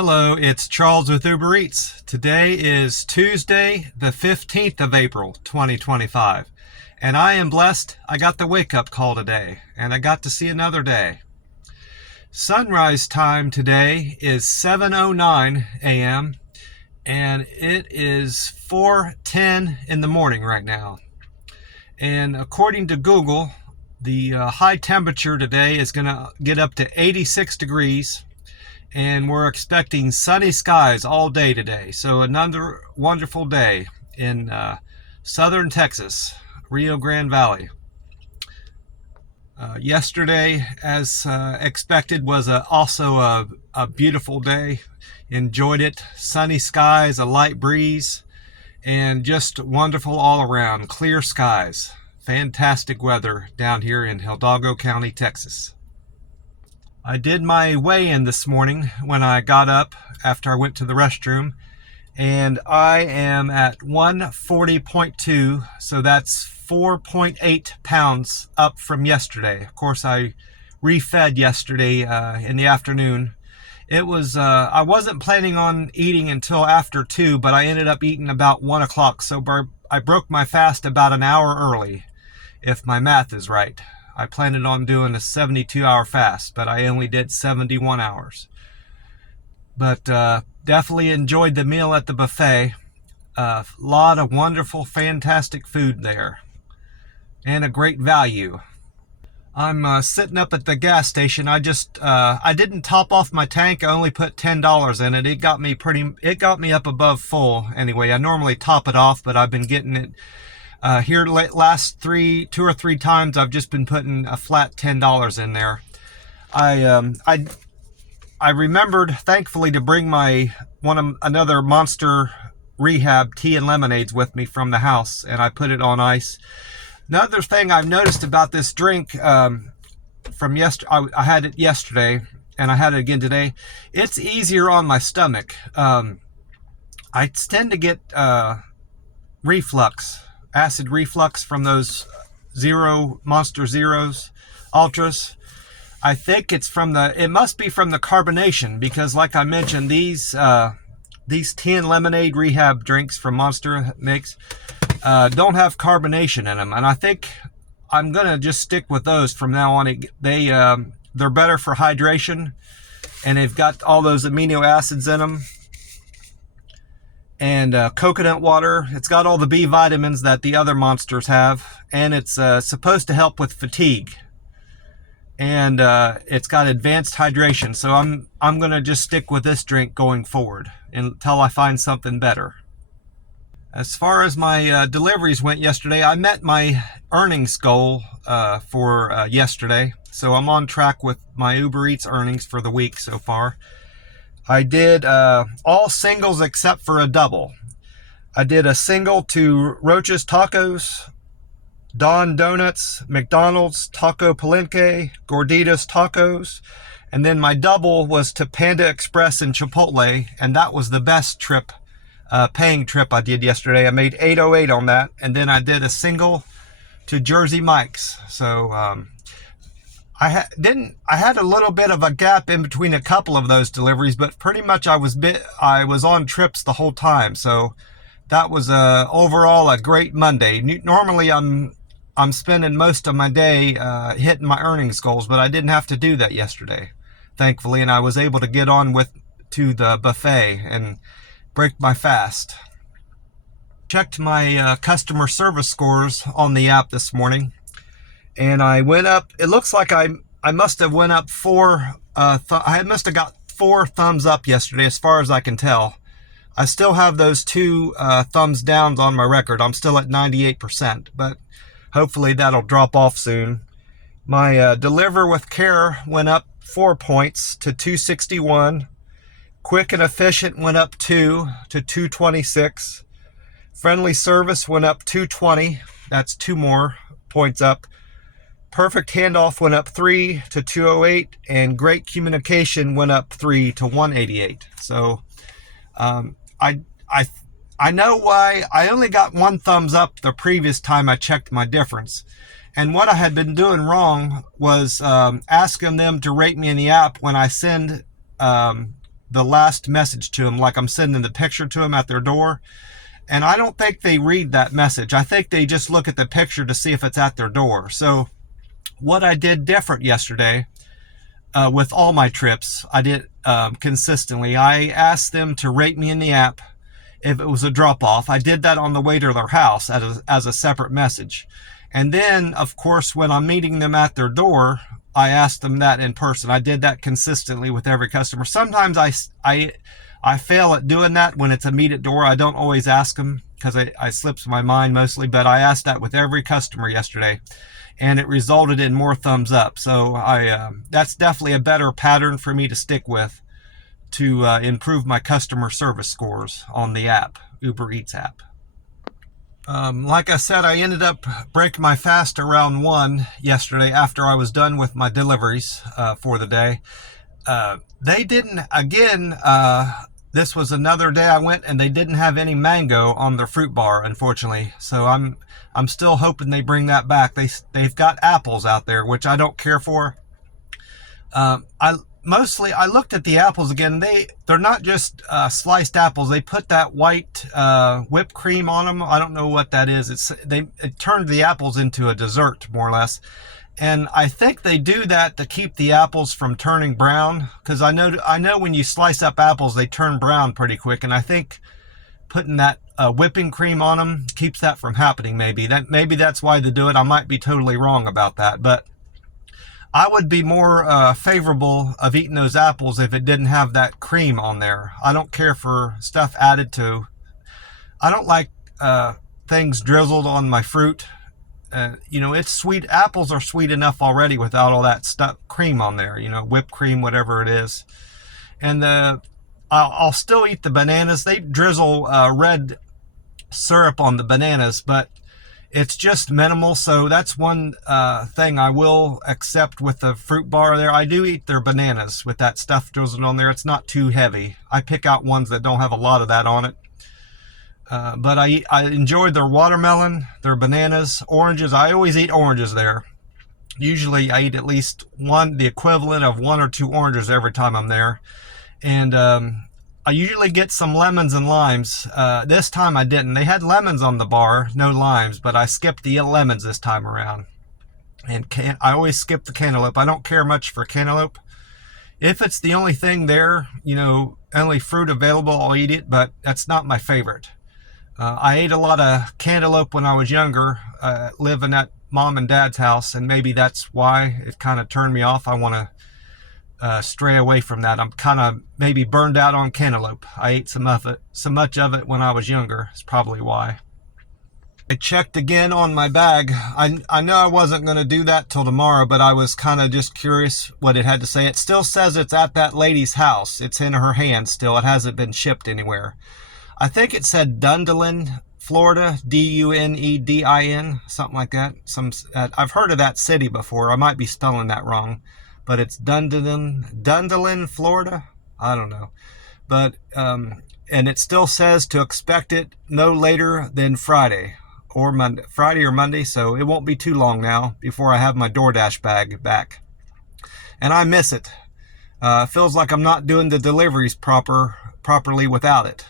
Hello, it's Charles with Uber Eats. Today is Tuesday, the 15th of April, 2025. And I am blessed. I got the wake-up call today, and I got to see another day. Sunrise time today is 7:09 a.m., and it is 4:10 in the morning right now. And according to Google, the high temperature today is going to get up to 86 degrees. And we're expecting sunny skies all day today. So another wonderful day in southern Texas, Rio Grande Valley. Yesterday, as expected, was also a beautiful day. Enjoyed it. Sunny skies, a light breeze, and just wonderful all around. Clear skies. Fantastic weather down here in Hidalgo County, Texas. I did my weigh-in this morning when I got up after I went to the restroom, and I am at 140.2, so that's 4.8 pounds up from yesterday. Of course, I refed yesterday in the afternoon. It was I wasn't planning on eating until after 2, but I ended up eating about 1 o'clock, so I broke my fast about an hour early, if my math is right. I planned on doing a 72-hour fast, but I only did 71 hours. But definitely enjoyed the meal at the buffet. A lot of wonderful, fantastic food there. And a great value. I'm sitting up at the gas station. I didn't top off my tank. I only put $10 in it. It got me up above full. Anyway, I normally top it off, but I've been getting it here last two or three times. I've just been putting a flat $10 in there. I remembered, thankfully, to bring another Monster Rehab tea and lemonades with me from the house, and I put it on ice. Another thing I've noticed about this drink from yesterday, I had it yesterday, and I had it again today. It's easier on my stomach. I tend to get acid reflux from those Monster Zeros, Ultras. I think it must be from the carbonation, because like I mentioned, these tea and lemonade rehab drinks from Monster makes don't have carbonation in them, and I think I'm gonna just stick with those from now on. They're better for hydration, and they've got all those amino acids in them. And coconut water. It's got all the B vitamins that the other Monsters have, and it's supposed to help with fatigue. And it's got advanced hydration, so I'm gonna just stick with this drink going forward until I find something better. As far as my deliveries went yesterday, I met my earnings goal for yesterday, so I'm on track with my Uber Eats earnings for the week so far. I did all singles except for a double. I did a single to Roach's Tacos, Don Donuts, McDonald's, Taco Palenque, Gorditas Tacos, and then my double was to Panda Express and Chipotle, and that was the best paying trip I did yesterday. I made $8.08 on that, and then I did a single to Jersey Mike's. So I had a little bit of a gap in between a couple of those deliveries, but pretty much I was on trips the whole time. So that was overall a great Monday. Normally I'm spending most of my day hitting my earnings goals, but I didn't have to do that yesterday, thankfully, and I was able to get on to the buffet and break my fast. Checked my customer service scores on the app this morning, and I went up. It looks like I must have went up I must have got 4 thumbs up yesterday, as far as I can tell. I still have those 2 thumbs downs on my record. I'm still at 98%, but hopefully that'll drop off soon. My Deliver with Care went up 4 points to 261. Quick and Efficient went up 2 to 226. Friendly Service went up 220. That's 2 more points up. Perfect Handoff went up 3 to 208, and Great Communication went up 3 to 188. So I know why I only got 1 thumbs up the previous time I checked my difference. And what I had been doing wrong was asking them to rate me in the app when I send the last message to them, like I'm sending the picture to them at their door. And I don't think they read that message. I think they just look at the picture to see if it's at their door. So what I did different yesterday, with all my trips, I did consistently. I asked them to rate me in the app if it was a drop-off. I did that on the way to their house as a separate message. And then, of course, when I'm meeting them at their door, I asked them that in person. I did that consistently with every customer. Sometimes I fail at doing that when it's a meet at door. I don't always ask them because I slips my mind mostly, but I asked that with every customer yesterday, and it resulted in more thumbs up. So that's definitely a better pattern for me to stick with to improve my customer service scores on the app, Uber Eats app. Like I said, I ended up breaking my fast around 1 yesterday after I was done with my deliveries for the day. They didn't, again, this was another day I went and they didn't have any mango on their fruit bar, unfortunately. So I'm still hoping they bring that back. They've got apples out there, which I don't care for. I looked at the apples again. They're not just sliced apples. They put that white whipped cream on them. I don't know what that is. It turned the apples into a dessert, more or less. And I think they do that to keep the apples from turning brown, because I know when you slice up apples, they turn brown pretty quick. And I think putting that whipping cream on them keeps that from happening. Maybe that's why they do it. I might be totally wrong about that, but I would be more favorable of eating those apples if it didn't have that cream on there. I don't care for stuff added to. I don't like things drizzled on my fruit. It's sweet. Apples are sweet enough already without all that stuff, cream on there, whipped cream, whatever it is. And I'll still eat the bananas. They drizzle red syrup on the bananas, but it's just minimal. So that's one thing I will accept with the fruit bar there. I do eat their bananas with that stuff drizzled on there. It's not too heavy. I pick out ones that don't have a lot of that on it. But I enjoyed their watermelon, their bananas, oranges. I always eat oranges there. Usually I eat at least the equivalent of 1 or 2 oranges every time I'm there. And I usually get some lemons and limes. This time I didn't. They had lemons on the bar, no limes, but I skipped the lemons this time around. And I always skip the cantaloupe. I don't care much for cantaloupe. If it's the only thing there, only fruit available, I'll eat it, but that's not my favorite. I ate a lot of cantaloupe when I was younger, living at mom and dad's house, and maybe that's why it kind of turned me off. I want to stray away from that. I'm kind of maybe burned out on cantaloupe. I ate so much of it when I was younger. It's probably why. I checked again on my bag. I know I wasn't going to do that till tomorrow, but I was kind of just curious what it had to say. It still says it's at that lady's house. It's in her hand still. It hasn't been shipped anywhere. I think it said Dunedin, Florida, Dunedin, something like that. I've heard of that city before. I might be spelling that wrong, but it's Dunedin, Florida. I don't know, but and it still says to expect it no later than Friday or Monday. So it won't be too long now before I have my DoorDash bag back, and I miss it. Feels like I'm not doing the deliveries properly without it.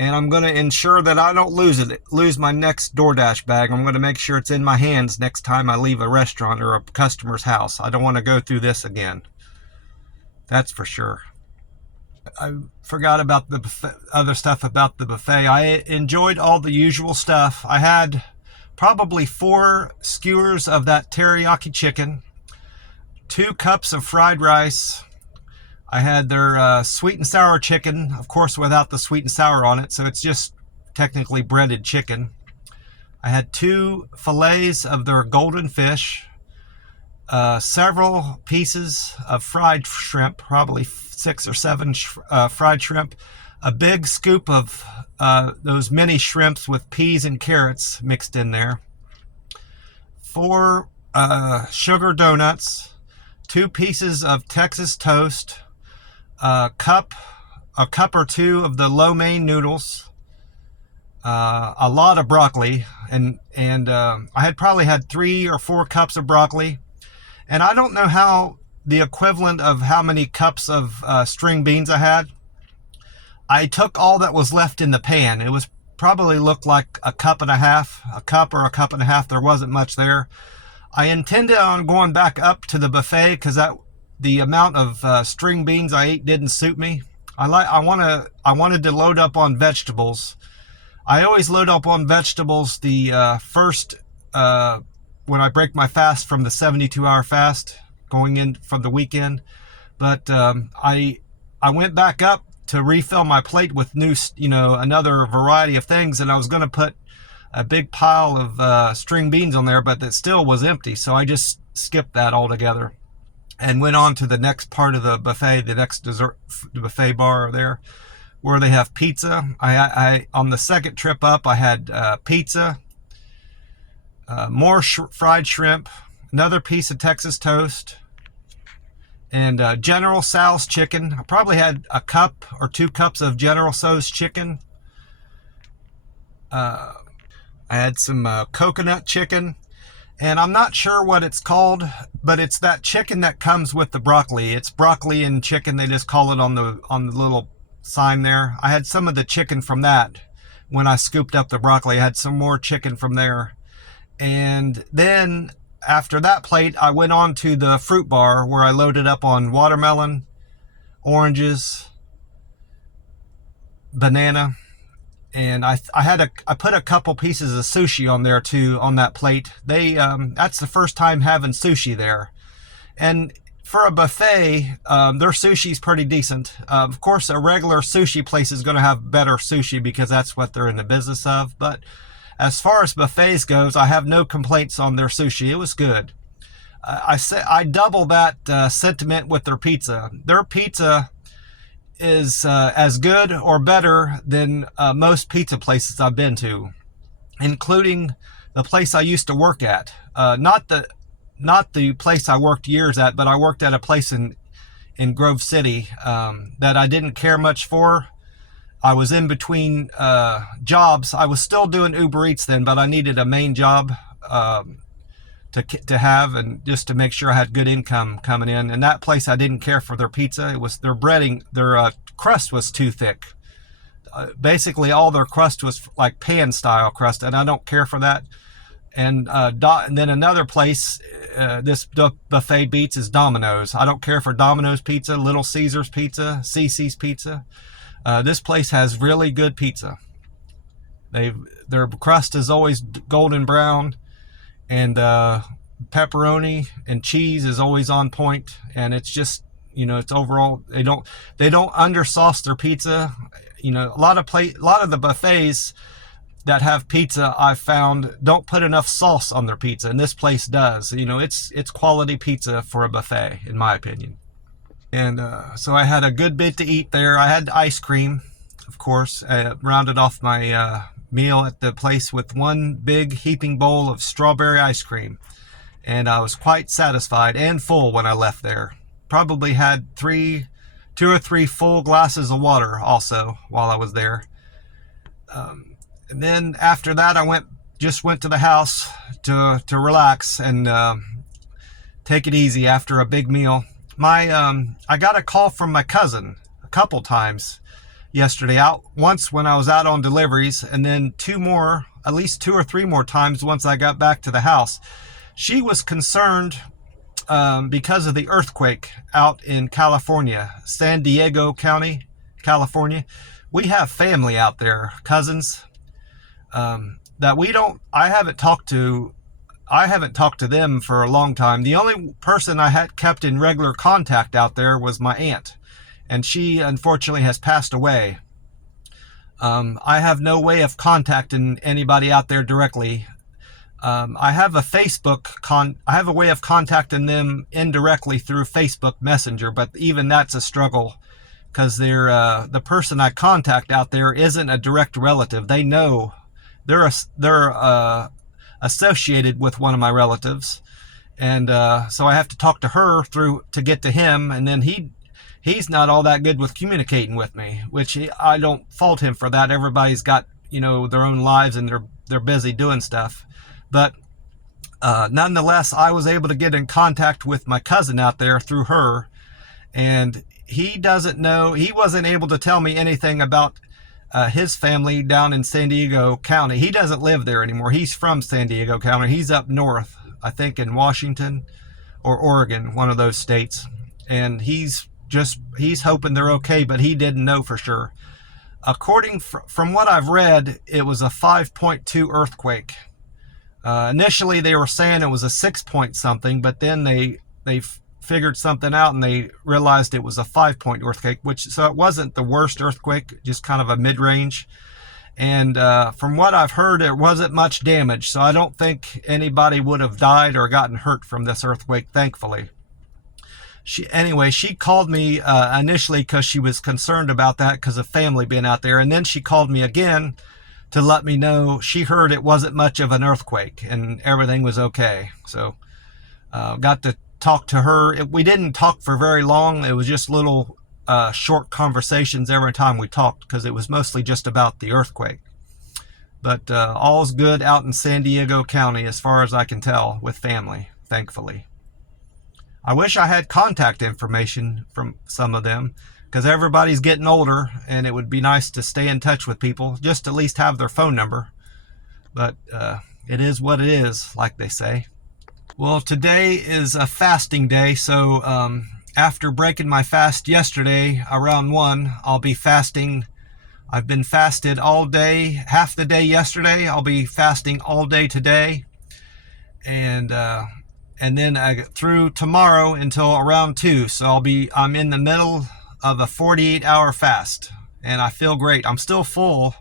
And I'm going to ensure that I don't lose my next DoorDash bag. I'm going to make sure it's in my hands next time I leave a restaurant or a customer's house. I don't want to go through this again. That's for sure. I forgot about the other stuff about the buffet. I enjoyed all the usual stuff. I had probably 4 skewers of that teriyaki chicken, 2 cups of fried rice. I had their sweet and sour chicken, of course, without the sweet and sour on it, so it's just technically breaded chicken. I had 2 fillets of their golden fish, several pieces of fried shrimp, probably 6 or 7 fried shrimp, a big scoop of those mini shrimps with peas and carrots mixed in there, 4 sugar donuts, 2 pieces of Texas toast, a cup or 2 of the lo mein noodles, a lot of broccoli, and I had probably had 3 or 4 cups of broccoli. And I don't know how the equivalent of how many cups of string beans I had. I took all that was left in the pan. It was probably looked like a cup and a half, a cup or a cup and a half. There wasn't much there. I intended on going back up to the buffet because the amount of string beans I ate didn't suit me. I wanted to load up on vegetables. I always load up on vegetables the first when I break my fast from the 72-hour fast going in from the weekend. But I went back up to refill my plate with another variety of things, and I was going to put a big pile of string beans on there, but it still was empty, so I just skipped that altogether and went on to the next part of the buffet, the next dessert buffet bar there, where they have pizza. I on the second trip up, I had pizza, more fried shrimp, another piece of Texas toast, and General Tso's chicken. I probably had a cup or 2 cups of General Tso's chicken. I had some coconut chicken, and I'm not sure what it's called, but it's that chicken that comes with the broccoli. It's broccoli and chicken. They just call it on the little sign there. I had some of the chicken from that when I scooped up the broccoli. I had some more chicken from there. And then after that plate, I went on to the fruit bar where I loaded up on watermelon, oranges, banana, and I put a couple pieces of sushi on there too on that plate. That's the first time having sushi there, and for a buffet, their sushi's pretty decent. Of course, a regular sushi place is going to have better sushi because that's what they're in the business of. But as far as buffets goes, I have no complaints on their sushi. It was good. I double that sentiment with their pizza. Their pizza is as good or better than most pizza places I've been to, including the place I used to work at. Not the place I worked years at, but I worked at a place in Grove City that I didn't care much for. I was in between jobs. I was still doing Uber Eats then, but I needed a main job to have, and just to make sure I had good income coming in. And that place, I didn't care for their pizza. It was their breading, their crust was too thick. Basically, all their crust was like pan style crust, and I don't care for that. And then another place this buffet beats is Domino's. I don't care for Domino's pizza, Little Caesars pizza, CC's pizza. This place has really good pizza. Their crust is always golden brown, and pepperoni and cheese is always on point. And it's just, it's overall, they don't undersauce their pizza. A lot of the buffets that have pizza, I've found, don't put enough sauce on their pizza, and this place does. It's quality pizza for a buffet, in my opinion. And so I had a good bit to eat there. I had ice cream, of course. I rounded off my meal at the place with one big heaping bowl of strawberry ice cream. And I was quite satisfied and full when I left there. Probably had 2 or 3 full glasses of water also while I was there. And then after that, I just went to the house to relax and take it easy after a big meal. I got a call from my cousin a couple times yesterday, once when I was out on deliveries, and then at least 2 or 3 more times once I got back to the house. She was concerned because of the earthquake out in California, San Diego County, California. We have family out there, cousins, that I haven't talked to them for a long time. The only person I had kept in regular contact out there was my aunt, and she unfortunately has passed away. I have no way of contacting anybody out there directly. I have a way of contacting them indirectly through Facebook Messenger, but even that's a struggle because the person I contact out there isn't a direct relative. They know they're associated with one of my relatives, and so I have to talk to her to get to him, and then he's not all that good with communicating with me, which I don't fault him for that. Everybody's got their own lives, and they're busy doing stuff. But Nonetheless, I was able to get in contact with my cousin out there through her, and he doesn't know, he wasn't able to tell me anything about his family down in San Diego County. He doesn't live there anymore. He's from San Diego County. He's up north, I think in Washington or Oregon, one of those states. And he's hoping they're okay, but he didn't know for sure. From what I've read, it was a 5.2 earthquake. Initially, they were saying it was a 6 point something, but then they figured something out and they realized it was a 5 point earthquake, so it wasn't the worst earthquake, just kind of a mid-range. And from what I've heard, there wasn't much damage, so I don't think anybody would have died or gotten hurt from this earthquake, thankfully. She called me initially because she was concerned about that because of family being out there, and then she called me again to let me know she heard it wasn't much of an earthquake and everything was okay. So got to talk to her. We didn't talk for very long. It was just little short conversations every time we talked because it was mostly just about the earthquake. But all's good out in San Diego County as far as I can tell with family, thankfully. I wish I had contact information from some of them because everybody's getting older and it would be nice to stay in touch with people, just at least have their phone number. But it is what it is, like they say. Well, today is a fasting day, so after breaking my fast yesterday around 1, I'll be fasting. I've been fasted all day, half the day yesterday. I'll be fasting all day today. And then through tomorrow until around 2. So I'm in the middle of a 48-hour fast, and I feel great. I'm still full,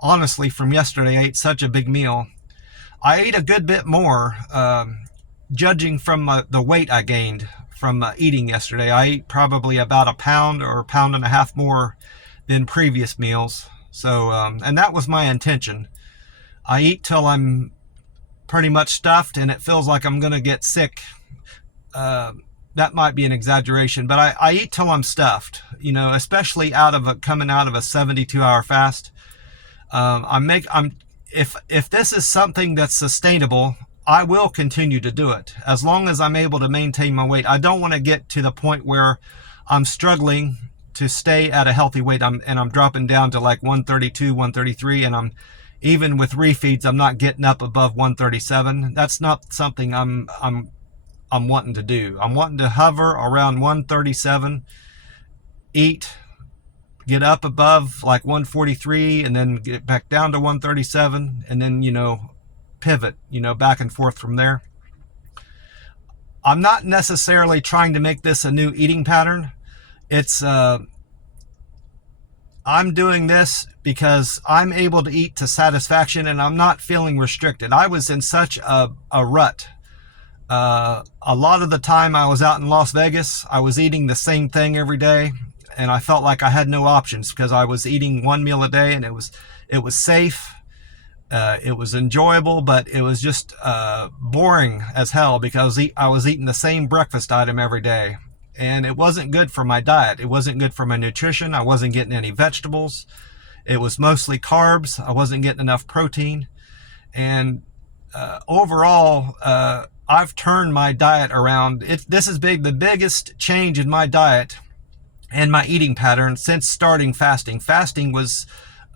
honestly, from yesterday. I ate such a big meal. I ate a good bit more, judging from the weight I gained from eating yesterday. I ate probably about a pound or a pound and a half more than previous meals. So, and that was my intention. I eat till I'm pretty much stuffed and it feels like I'm gonna get sick. That might be an exaggeration, but I eat till I'm stuffed, especially coming out of a 72-hour fast. If this is something that's sustainable, I will continue to do it as long as I'm able to maintain my weight. I don't want to get to the point where I'm struggling to stay at a healthy weight and I'm dropping down to like 132, 133, and even with refeeds, I'm not getting up above 137. That's not something I'm wanting to do. I'm wanting to hover around 137, eat, get up above like 143, and then get back down to 137, and then, pivot, back and forth from there. I'm not necessarily trying to make this a new eating pattern. It's, I'm doing this because I'm able to eat to satisfaction and I'm not feeling restricted. I was in such a rut. A lot of the time I was out in Las Vegas, I was eating the same thing every day, and I felt like I had no options because I was eating one meal a day, and it was safe. It was enjoyable, but it was just boring as hell because I was eating the same breakfast item every day. And it wasn't good for my diet. It wasn't good for my nutrition. I wasn't getting any vegetables. It was mostly carbs. I wasn't getting enough protein. And overall, I've turned my diet around. This is big, the biggest change in my diet and my eating pattern since starting fasting. Fasting was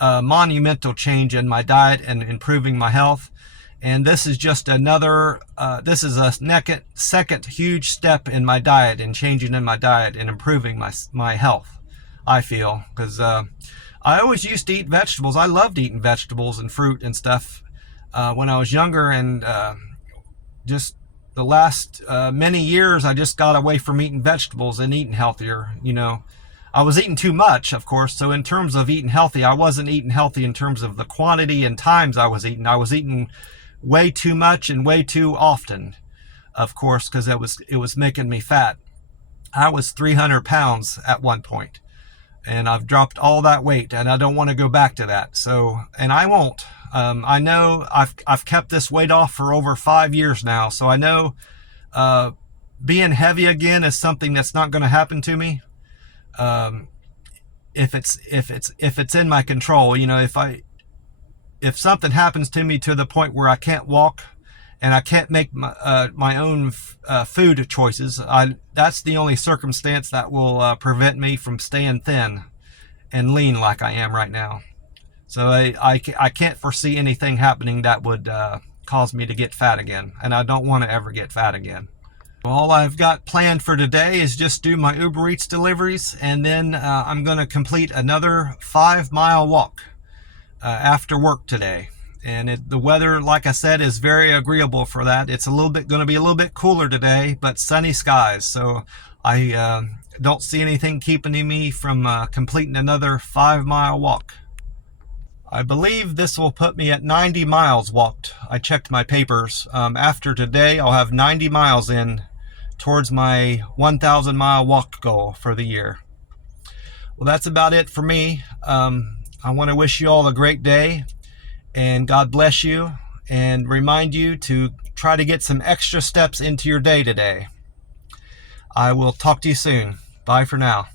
a monumental change in my diet and improving my health. And this is just this is a second huge step in my diet and changing in my diet and improving my health, I feel. Because I always used to eat vegetables. I loved eating vegetables and fruit and stuff when I was younger. And just the last many years, I just got away from eating vegetables and eating healthier, I was eating too much, of course. So in terms of eating healthy, I wasn't eating healthy in terms of the quantity and times I was eating. I was eating way too much and way too often, of course, because it was making me fat. I was 300 pounds at one point, and I've dropped all that weight, and I don't want to go back to that. So, and I won't. I know I've kept this weight off for over 5 years now, so I know being heavy again is something that's not going to happen to me. If it's in my control, if something happens to me to the point where I can't walk and I can't make my own food choices. That's the only circumstance that will prevent me from staying thin and lean like I am right now. So I can't foresee anything happening that would cause me to get fat again, and I don't want to ever get fat again. All I've got planned for today is just do my Uber Eats deliveries, and then I'm going to complete another 5-mile walk after work today. And the weather, like I said, is very agreeable for that. It's going to be a little bit cooler today, but sunny skies. So I don't see anything keeping me from completing another 5-mile walk. I believe this will put me at 90 miles walked. I checked my papers. After today, I'll have 90 miles in towards my 1,000 mile walk goal for the year. Well, that's about it for me. I want to wish you all a great day, and God bless you, and remind you to try to get some extra steps into your day today. I will talk to you soon. Bye for now.